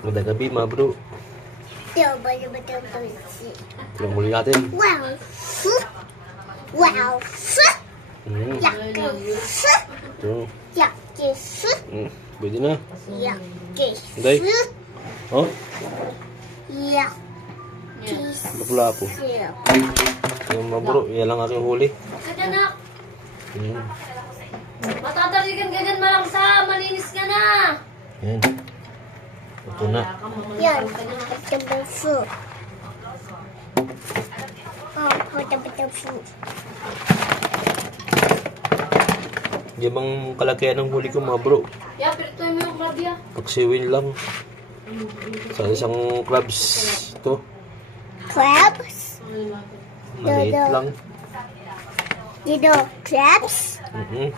Magandang gabi mga bro. Yung muli natin. Wow. Wow. Mm. Yakis. Mm. Yakis. Pwede na. Yakis. Day. Oh, Yakis. napula po. Yung mga bro, yan lang aking huli. Kaya na, Mm. matadaligan ganyan malang sa malinis ka na. Yan. Ito na. Yan. Ito food. Oh, ito food. Yan bang kalakihan ng huli ko mga bro. Ya, pirituin mo yung krabi ah. Pagsiwin lang. Sa isang crabs. Ito. Crabs. Maliit lang. Dito, crabs. Mm-hmm.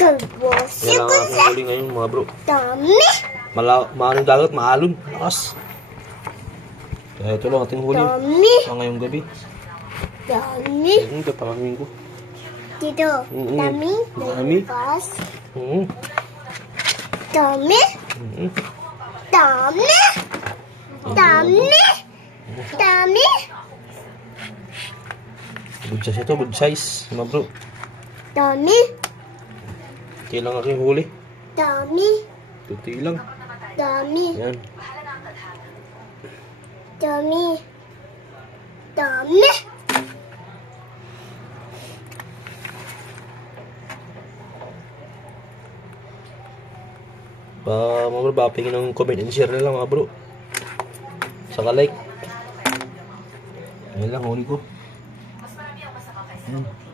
Kabos. Yan lang aking huli ngayon mga bro. Dami. Maraming dagat, maalon. Lakas. Kaya ito lang ating huli. Dami. Sa ngayong gabi. Dami. Ito pangangin ko. Dito. Dami. Dami. Gas. Mm-hmm. Dami. Mm-hmm. Dami. Dami. Dami. Good size ito, good size mga bro. Dami. Kaya lang aking huli. Dami. Tuti lang. Dami. Yan. Dami. Dami. Mga bro, bapingin ng comment and share na lang mga bro. Saka like. Yan lang, huli ko. Yan.